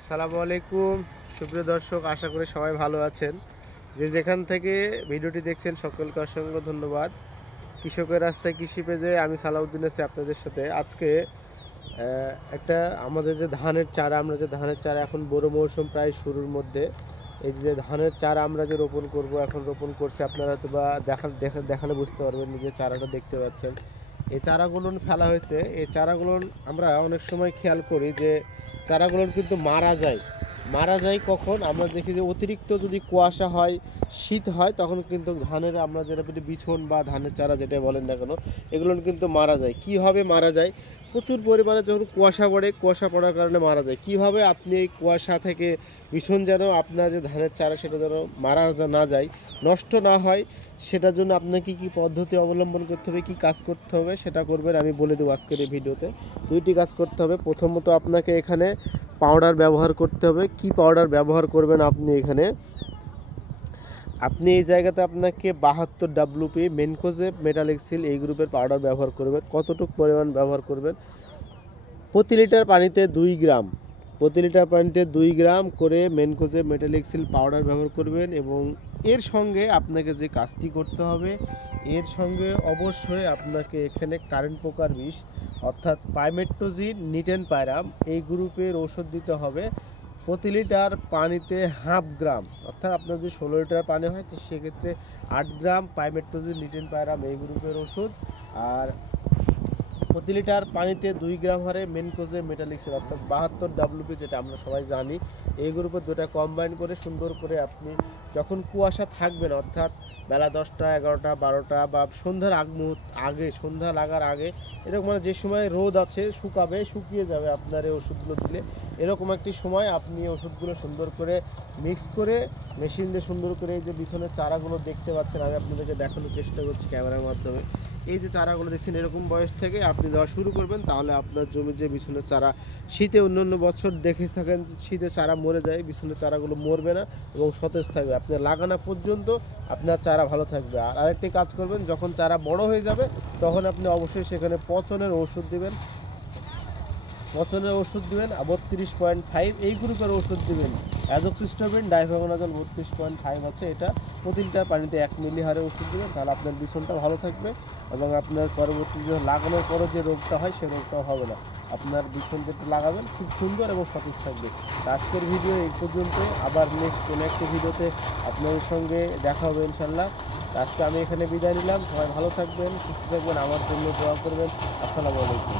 আসসালামু আলাইকুম সুপ্রিয় দর্শক, আশা করি সবাই ভালো আছেন। যে যেখান থেকে ভিডিওটি দেখছেন সকলকে অসংখ্য ধন্যবাদ। কৃষকের রাস্তায় কৃষি পেজে আমি সালাউদ্দিন আছি আপনাদের সাথে। আজকে একটা আমাদের যে ধানের চারা, আমরা যে ধানের চারা এখন বড় মৌসুম প্রায় শুরুর মধ্যে, এই যে ধানের চারা আমরা যে রোপণ করব, এখন রোপণ করছি। আপনারা হয়তো বা দেখালে বুঝতে পারবেন, যে চারাটা দেখতে পাচ্ছেন, এই চারাগুলো ফেলা হয়েছে। এই চারাগুলো আমরা অনেক সময় খেয়াল করি যে চারাগুলো কিন্তু মারা যায় কখন? আমরা দেখি যে অতিরিক্ত যদি কুয়াশা হয়, শীত হয়, তখন কিন্তু ধানের আমরা যেটা বলি বিছন বা ধানের চারা যেটা বলেন না কেন, এগুলো কিন্তু মারা যায়। কীভাবে মারা যায়? প্রচুর পরিমাণে যখন কুয়াশা পড়ে, কুয়াশা পড়ার কারণে মারা যায়। কীভাবে আপনি এই কুয়াশা থেকে বিছন যেন আপনার যে ধানের চারা সেটা যেন মারা না যায়, নষ্ট না হয়, সেটার জন্য আপনাকে কি পদ্ধতি অবলম্বন করতে হবে, কি কাজ করতে হবে, সেটা করবেন আমি বলে দেবো আজকের এই ভিডিওতে। দুইটি কাজ করতে হবে। প্রথমত আপনাকে এখানে পাউডার ব্যবহার করতে হবে। কি পাউডার ব্যবহার করবেন আপনি এই জায়গাতে আপনাকে 72 WP মেনকোজেব মেটালিক্সিল এই গ্রুপের পাউডার ব্যবহার করবেন। কতটুকু পরিমাণ ব্যবহার করবেন? প্রতি লিটার পানিতে 2 গ্রাম করে মেনকোজেব মেটালিক্সিল পাউডার ব্যবহার করবেন। এবং এর সঙ্গে আপনাকে যে কাজটি করতে হবে, এর সঙ্গে অবশ্যই আপনাকে এখানে কারেন্ট পোকার বিষ অর্থাৎ পাইমেট্রোজিন নিটেন পাইরাম এই গ্রুপের ওষুধ দিতে হবে। প্রতি লিটার পানিতে 1/2 গ্রাম, অর্থাৎ আপনার যদি 16 লিটার পানি হয় তো সেক্ষেত্রে 8 গ্রাম পাইমেট্রোজিন নিটেন পাইরাম এই গ্রুপের ওষুধ। আর প্রতি লিটার পানিতে 2 গ্রাম হারে মেনকোজেব মেটালিক্সিল অর্থাৎ 72 WP, যেটা আমরা সবাই জানি, এই গ্রুপের দুটা কম্বাইন করে সুন্দর করে আপনি যখন কুয়াশা থাকবে না, অর্থাৎ বেলা 10টা 11টা 12টা বা সন্ধ্যার সন্ধ্যা লাগার আগে, এরকম মানে যে সময় রোদ আছে, শুকিয়ে যাবে আপনার এই ওষুধগুলো দিলে, এরকম একটি সময় আপনি ওষুধগুলো সুন্দর করে মিক্স করে মেশিন দিয়ে সুন্দর করে এই যে বিছনের চারাগুলো দেখতে পাচ্ছেন, আমি আপনাদেরকে দেখানোর চেষ্টা করছি ক্যামেরার মাধ্যমে। এই যে চারাগুলো দেখছেন, এরকম বয়স থেকে আপনি দেওয়া শুরু করবেন, তাহলে আপনার জমি যে বিছনের চারা শীতে অন্যান্য বছর দেখে থাকেন শীতে চারা মরে যায়, বিছনের চারাগুলো মরবে না এবং সতেজ থাকবে। আপনি লাগানো পর্যন্ত আপনার চারা ভালো থাকবে। আর আরেকটি কাজ করবেন, যখন চারা বড় হয়ে যাবে তখন আপনি অবশ্যই সেখানে পচনের ওষুধ দিবেন। 32.5 এই গ্রুপের ওষুধ দিবেন। অ্যাজোক্সিস্টোবিন ডাইফেনকোনাজল 32.5 আছে, এটা প্রতি লিটার পানিতে 1 মিলি হারে ওষুধ দিবেন, তাহলে আপনার বিছনটা ভালো থাকবে এবং আপনার পরবর্তী যে লাগানোর পরে যে রোগটা হয় সেই রোগটাও হবে না। আপনার বিছন যেটা লাগাবেন খুব সুন্দর এবং সতেজ থাকবে। আজকের ভিডিও এই পর্যন্ত, আবার নেক্সট কোনো একটা ভিডিওতে আপনাদের সঙ্গে দেখা হবে ইনশাল্লাহ। আজকে আমি এখানে বিদায় নিলাম। সবাই ভালো থাকবেন, সুস্থ থাকবেন, আমার জন্য দোয়া করবেন। আসসালামু আলাইকুম।